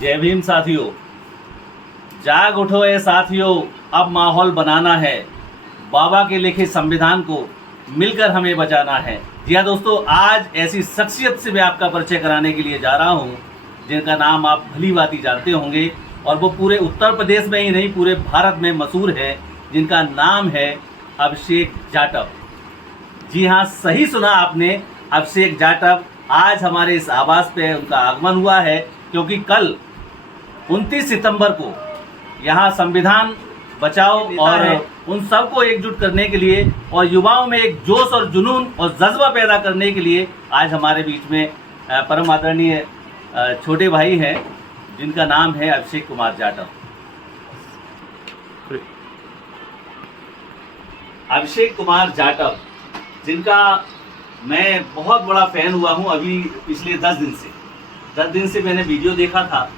जय भीम साथियों, जाग उठो ए साथियों, अब माहौल बनाना है। बाबा के लिखे संविधान को मिलकर हमें बचाना है। जी हाँ दोस्तों, आज ऐसी शख्सियत से मैं आपका परिचय कराने के लिए जा रहा हूँ जिनका नाम आप भली भांति जानते होंगे और वो पूरे उत्तर प्रदेश में ही नहीं पूरे भारत में मशहूर है, जिनका नाम है अभिषेक जाटव। जी हाँ, सही सुना आपने, अभिषेक जाटव। आज हमारे इस आवास पे उनका आगमन हुआ है क्योंकि कल 29 सितंबर को यहाँ संविधान बचाओ और उन सबको एकजुट करने के लिए और युवाओं में एक जोश और जुनून और जज्बा पैदा करने के लिए आज हमारे बीच में परम आदरणीय छोटे भाई हैं जिनका नाम है अभिषेक कुमार जाटव। अभिषेक कुमार जाटव, जिनका मैं बहुत बड़ा फ़ैन हुआ हूं अभी पिछले 10 दिन से मैंने वीडियो देखा था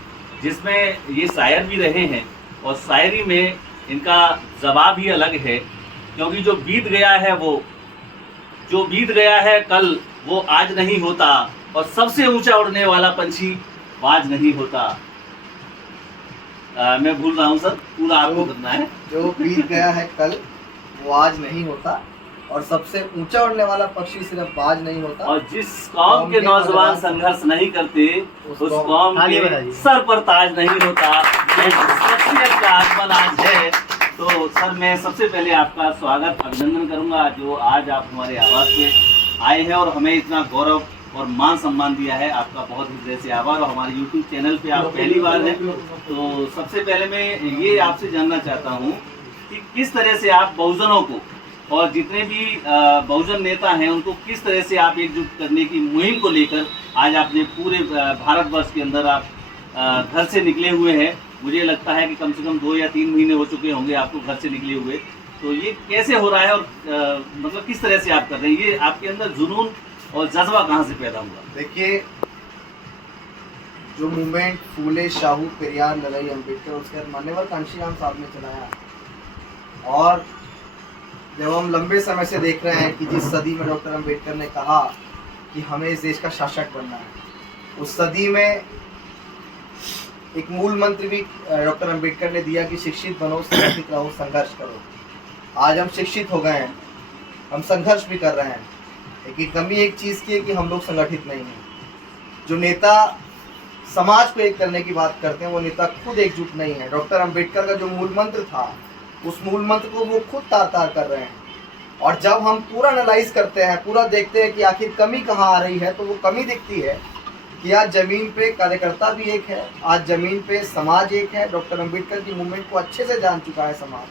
जिसमें ये शायर भी रहे हैं और शायरी में इनका जवाब ही अलग है, क्योंकि जो बीत गया है कल वो आज नहीं होता और सबसे ऊंचा उड़ने वाला पंछी बाज नहीं होता। मैं भूल रहा हूँ सर, पूरा आपको करना है। जो बीत गया है कल वो आज नहीं होता और सबसे ऊंचा उड़ने वाला पक्षी सिर्फ बाज नहीं होता। और जिस कौम के नौजवान संघर्ष नहीं करते उस कौम के सर पर ताज नहीं होता। शख्सियत का आगमन आज है, तो सर मैं सबसे पहले आपका स्वागत अभिनंदन करूंगा जो आज आप हमारे आवास पे आए हैं और हमें इतना गौरव और मान सम्मान दिया है। आपका बहुत हृदय से आभार। और हमारे YouTube चैनल पे आप पहली बार हैं, तो सबसे पहले मैं ये आपसे जानना चाहता हूँ कि किस तरह से आप बहुजनों को और जितने भी बहुजन नेता हैं उनको किस तरह से आप एकजुट करने की मुहिम को लेकर आज आपने पूरे भारतवर्ष के अंदर आप घर से निकले हुए हैं। मुझे लगता है कि कम से कम 2 या 3 महीने हो चुके होंगे आपको घर से निकले हुए। तो ये कैसे हो रहा है और मतलब किस तरह से आप कर रहे हैं? ये आपके अंदर जुनून और जज्बा कहाँ से पैदा हुआ? देखिए, जो मूवमेंट फूले शाहू पेरियार लड़ाई अम्बेडकर उसके बाद मान्यवर कांशीराम साहब ने चलाया, और जब हम लंबे समय से देख रहे हैं कि जिस सदी में डॉक्टर अम्बेडकर ने कहा कि हमें इस देश का शासक बनना है, उस सदी में एक मूल मंत्र भी डॉक्टर अम्बेडकर ने दिया कि शिक्षित बनो, संगठित रहो, संघर्ष करो। आज हम शिक्षित हो गए हैं, हम संघर्ष भी कर रहे हैं, लेकिन कमी एक चीज़ की है कि हम लोग संगठित नहीं हैं। जो नेता समाज को एक करने की बात करते हैं वो नेता खुद एकजुट नहीं है। डॉक्टर अम्बेडकर का जो मूल मंत्र था उस मूल मंत्र को वो खुद तार तार कर रहे हैं। और जब हम पूरा एनालाइज करते हैं, पूरा देखते हैं कि आखिर कमी कहाँ आ रही है, तो वो कमी दिखती है कि आज ज़मीन पे कार्यकर्ता भी एक है, आज ज़मीन पे समाज एक है। डॉक्टर अम्बेडकर की मूवमेंट को अच्छे से जान चुका है समाज,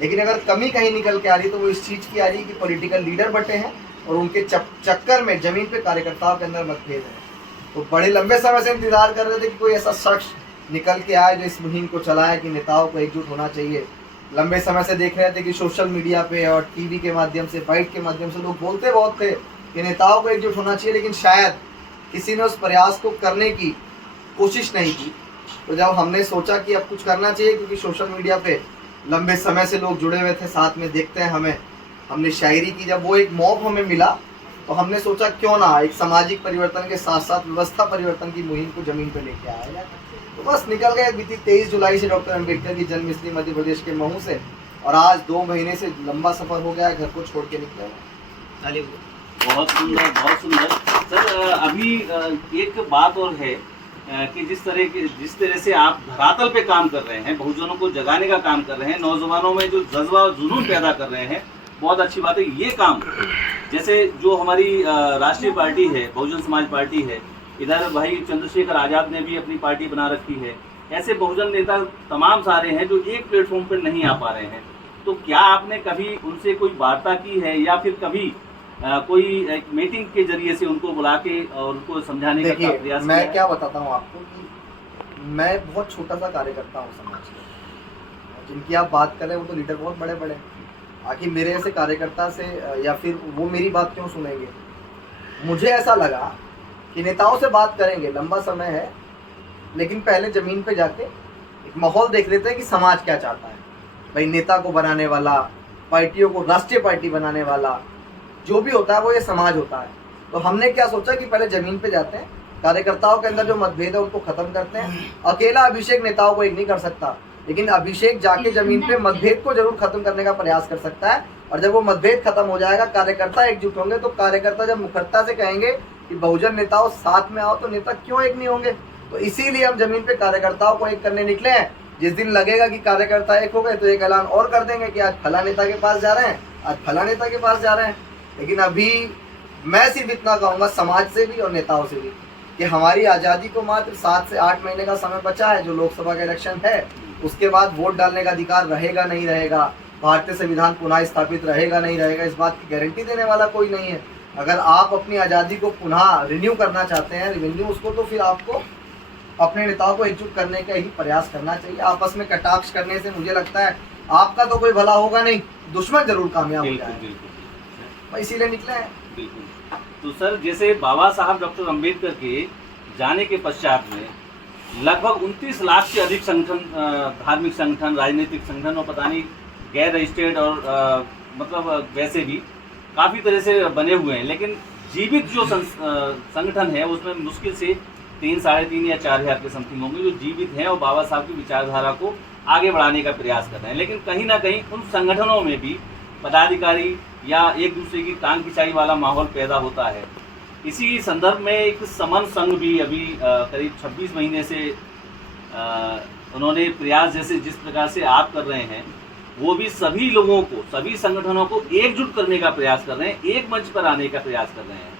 लेकिन अगर कमी कहीं निकल के आ रही तो वो इस चीज़ की आ रही कि पॉलिटिकल लीडर बटे हैं और उनके चक्कर में ज़मीन पे कार्यकर्ताओं के अंदर मतभेद है। तो बड़े लंबे समय से इंतजार कर रहे थे कि कोई ऐसा शख्स निकल के आए जो इस मुहिम को चलाए कि नेताओं को एकजुट होना चाहिए। लंबे समय से देख रहे थे कि सोशल मीडिया पे और टीवी के माध्यम से, बाइट के माध्यम से लोग बोलते बहुत थे कि नेताओं को एकजुट होना चाहिए, लेकिन शायद किसी ने उस प्रयास को करने की कोशिश नहीं की। तो जब हमने सोचा कि अब कुछ करना चाहिए, क्योंकि सोशल मीडिया पे लंबे समय से लोग जुड़े हुए थे, साथ में देखते हैं हमें, हमने शायरी की, जब वो एक मौका हमें मिला तो हमने सोचा क्यों ना एक सामाजिक परिवर्तन के साथ साथ व्यवस्था परिवर्तन की मुहिम को ज़मीन पर लेके आया जाए। तो बस निकल गए बीती 23 जुलाई से डॉक्टर अम्बेडकर की जन्मस्थली मध्य प्रदेश के महू से, और आज 2 महीने से लंबा सफ़र हो गया है, घर को छोड़ के निकले हुए। बहुत सुंदर, बहुत सुंदर। सर अभी एक बात और है कि जिस तरह से आप धरातल पे काम कर रहे हैं, बहुजनों को जगाने का काम कर रहे हैं, नौजवानों में जो जज्बा और जुनून पैदा कर रहे हैं, बहुत अच्छी बात है। ये काम जैसे जो हमारी राष्ट्रीय पार्टी है, बहुजन समाज पार्टी है, इधर भाई चंद्रशेखर आज़ाद ने भी अपनी पार्टी बना रखी है, ऐसे बहुजन नेता तमाम सारे हैं जो एक प्लेटफॉर्म पर नहीं आ पा रहे हैं। तो क्या आपने कभी उनसे कोई वार्ता की है या फिर कभी कोई एक मीटिंग के जरिए से उनको बुला के और उनको समझाने का प्रयास किया? मैं क्या बताता हूँ आपको कि मैं बहुत छोटा सा कार्यकर्ता हूँ समाज का। जिनकी आप बात कर रहे हैं वो तो लीडर बहुत बड़े बड़े हैं। आखिर मेरे ऐसे कार्यकर्ता से या फिर वो मेरी बात क्यों सुनेंगे? मुझे ऐसा लगा कि नेताओं से बात करेंगे, लंबा समय है, लेकिन पहले ज़मीन पे जाके एक माहौल देख लेते हैं कि समाज क्या चाहता है। भाई नेता को बनाने वाला, पार्टियों को राष्ट्रीय पार्टी बनाने वाला जो भी होता है वो ये समाज होता है। तो हमने क्या सोचा कि पहले ज़मीन पे जाते हैं, कार्यकर्ताओं के अंदर जो मतभेद है उनको खत्म करते हैं। अकेला अभिषेक नेताओं को एक नहीं कर सकता, लेकिन अभिषेक जाके जमीन पे मतभेद को जरूर खत्म करने का प्रयास कर सकता है। और जब वो मतभेद खत्म हो जाएगा, कार्यकर्ता एकजुट होंगे, तो कार्यकर्ता जब मुखरता से कहेंगे कि बहुजन नेताओं साथ में आओ, तो नेता क्यों एक नहीं होंगे। तो इसीलिए हम जमीन पे कार्यकर्ताओं को एक करने निकले हैं। जिस दिन लगेगा कि कार्यकर्ता एक हो गए तो एक ऐलान और कर देंगे कि आज फला नेता के पास जा रहे हैं, आज फला नेता के पास जा रहे हैं। लेकिन अभी मैं सिर्फ इतना कहूँगा समाज से भी और नेताओं से भी कि हमारी आज़ादी को मात्र 7 से 8 महीने का समय बचा है, जो लोकसभा का इलेक्शन है। उसके बाद वोट डालने का अधिकार रहेगा नहीं रहेगा, भारतीय संविधान पुनः स्थापित रहेगा नहीं रहेगा, इस बात की गारंटी देने वाला कोई नहीं है। अगर आप अपनी आज़ादी को पुनः रिन्यू करना चाहते हैं, रिन्यू उसको, तो फिर आपको अपने नेताओं को एकजुट करने का ही प्रयास करना चाहिए। आपस में कटाक्ष करने से मुझे लगता है आपका तो कोई भला होगा नहीं, दुश्मन जरूर कामयाब हो जाएगा। इसीलिए निकले हैं। बिल्कुल। तो सर, जैसे बाबा साहब डॉक्टर अंबेडकर के जाने के पश्चात में लगभग 29 लाख से अधिक संगठन, धार्मिक संगठन, राजनीतिक संगठन और पता नहीं गैर रजिस्टर्ड और मतलब वैसे भी काफ़ी तरह से बने हुए हैं, लेकिन जीवित जो संगठन है उसमें मुश्किल से 3, 3.5 या 4 हज़ार के समथिंग होंगे जो जीवित हैं और बाबा साहब की विचारधारा को आगे बढ़ाने का प्रयास कर रहे हैं। लेकिन कहीं ना कहीं उन संगठनों में भी पदाधिकारी या एक दूसरे की टांग खिंचाई वाला माहौल पैदा होता है। इसी संदर्भ में एक समन संघ भी अभी करीब 26 महीने से उन्होंने प्रयास, जैसे जिस प्रकार से आप कर रहे हैं, वो भी सभी लोगों को, सभी संगठनों को एकजुट करने का प्रयास कर रहे हैं, एक मंच पर आने का प्रयास कर रहे हैं।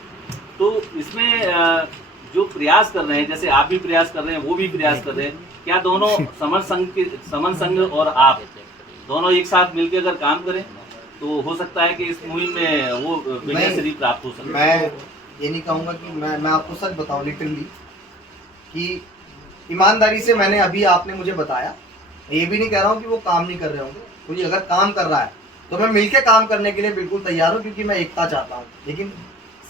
तो इसमें जो प्रयास कर रहे हैं, जैसे आप भी प्रयास कर रहे हैं, वो भी प्रयास कर रहे हैं, क्या दोनों समन संघ और आप दोनों एक साथ मिलकर अगर काम करें तो हो सकता है कि इस मुहिम में वो विजय श्री प्राप्त हो सकता है? मैं ये नहीं कहूँगा कि मैं आपको सच बताऊँ लिटरली कि ईमानदारी से मैंने अभी आपने मुझे बताया, ये भी नहीं कह रहा हूँ कि वो काम नहीं कर रहे होंगे, कोई अगर काम कर रहा है तो मैं मिलके काम करने के लिए बिल्कुल तैयार हूँ, क्योंकि मैं एकता चाहता हूँ। लेकिन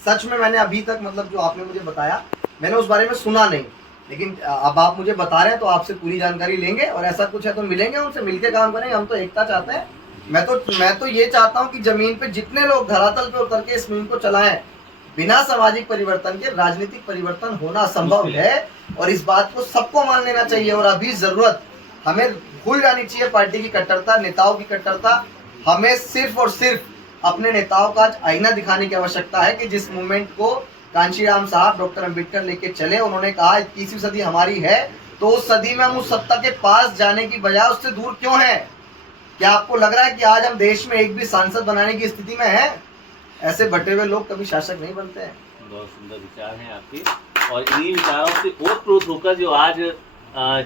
सच में मैंने अभी तक मतलब जो आपने मुझे बताया मैंने उस बारे में सुना नहीं, लेकिन अब आप मुझे बता रहे हैं तो आपसे पूरी जानकारी लेंगे और ऐसा कुछ है तो मिलेंगे, उनसे मिलके काम करेंगे। हम तो एकता चाहते हैं। मैं तो ये चाहता हूँ कि जमीन पे जितने लोग धरातल पे उतर के इस मुहिम को चलाएं, बिना सामाजिक परिवर्तन के राजनीतिक परिवर्तन होना असंभव है और इस बात को सबको मान लेना चाहिए। और अभी जरूरत हमें भूल जानी चाहिए पार्टी की कट्टरता, नेताओं की कट्टरता। हमें सिर्फ और सिर्फ अपने नेताओं का आईना दिखाने की आवश्यकता है कि जिस मूवमेंट को कांशीराम साहब डॉक्टर अंबेडकर लेके चले, उन्होंने कहा 21वीं सदी हमारी है, तो उस सदी में हम उस सत्ता के पास जाने की बजाय उससे दूर क्यों हैं? क्या आपको लग रहा है कि आज हम देश में एक भी सांसद बनाने की स्थिति में हैं? ऐसे बटे हुए लोग कभी शासक नहीं बनते हैं। बहुत सुंदर विचार हैं आपके, और इन्हीं विचारों से ओतप्रोत होकर जो आज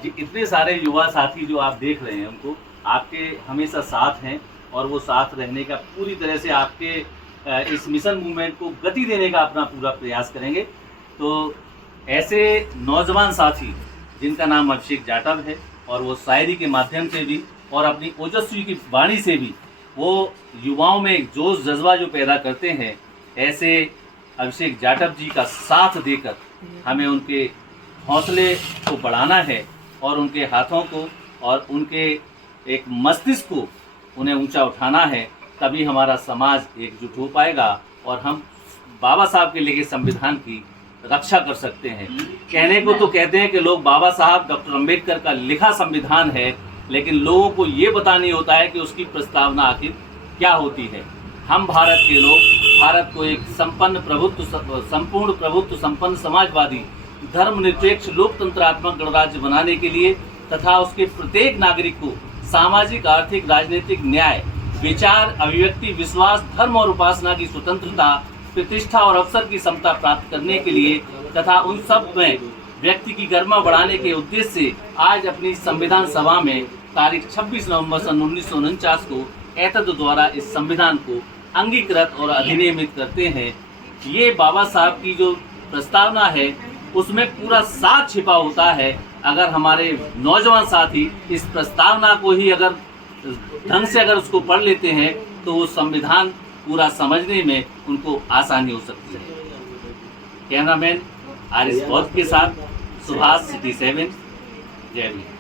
इतने सारे युवा साथी जो आप देख रहे हैं, उनको आपके हमेशा साथ हैं और वो साथ रहने का पूरी तरह से आपके इस मिशन मूवमेंट को गति देने का अपना पूरा प्रयास करेंगे। तो ऐसे नौजवान साथी जिनका नाम अभिषेक जाटव है, और वो शायरी के माध्यम से भी और अपनी ओजस्वी की वाणी से भी वो युवाओं में एक जोश जज्बा जो पैदा करते हैं, ऐसे अभिषेक जाटव जी का साथ देकर हमें उनके हौसले को बढ़ाना है और उनके हाथों को और उनके एक मस्तिष्क को उन्हें ऊंचा उठाना है। तभी हमारा समाज एकजुट हो पाएगा और हम बाबा साहब के लिखे संविधान की रक्षा कर सकते हैं। कहने को तो कहते हैं कि लोग बाबा साहब डॉक्टर अंबेडकर का लिखा संविधान है, लेकिन लोगों को ये पता नहीं होता है कि उसकी प्रस्तावना आखिर क्या होती है। हम भारत के लोग भारत को एक संपूर्ण प्रभुत्व संपन्न समाजवादी धर्मनिरपेक्ष लोकतंत्रात्मक गणराज्य बनाने के लिए तथा उसके प्रत्येक नागरिक को सामाजिक, आर्थिक, राजनीतिक न्याय, विचार, अभिव्यक्ति, विश्वास, धर्म और उपासना की स्वतंत्रता, प्रतिष्ठा और अवसर की समता प्राप्त करने के लिए तथा उन सब में व्यक्ति की गरिमा बढ़ाने के उद्देश्य से आज अपनी संविधान सभा में तारीख 26 नवंबर सन 1949 को एतद द्वारा इस संविधान को अंगीकृत और अधिनियमित करते हैं। ये बाबा साहब की जो प्रस्तावना है उसमें पूरा साथ छिपा होता है। अगर हमारे नौजवान साथी इस प्रस्तावना को ही अगर ढंग से अगर उसको पढ़ लेते हैं तो वो संविधान पूरा समझने में उनको आसानी हो सकती है। कैमरामैन आरिस बौद्ध के साथ सुभाष, सिटी 7, जय भीम।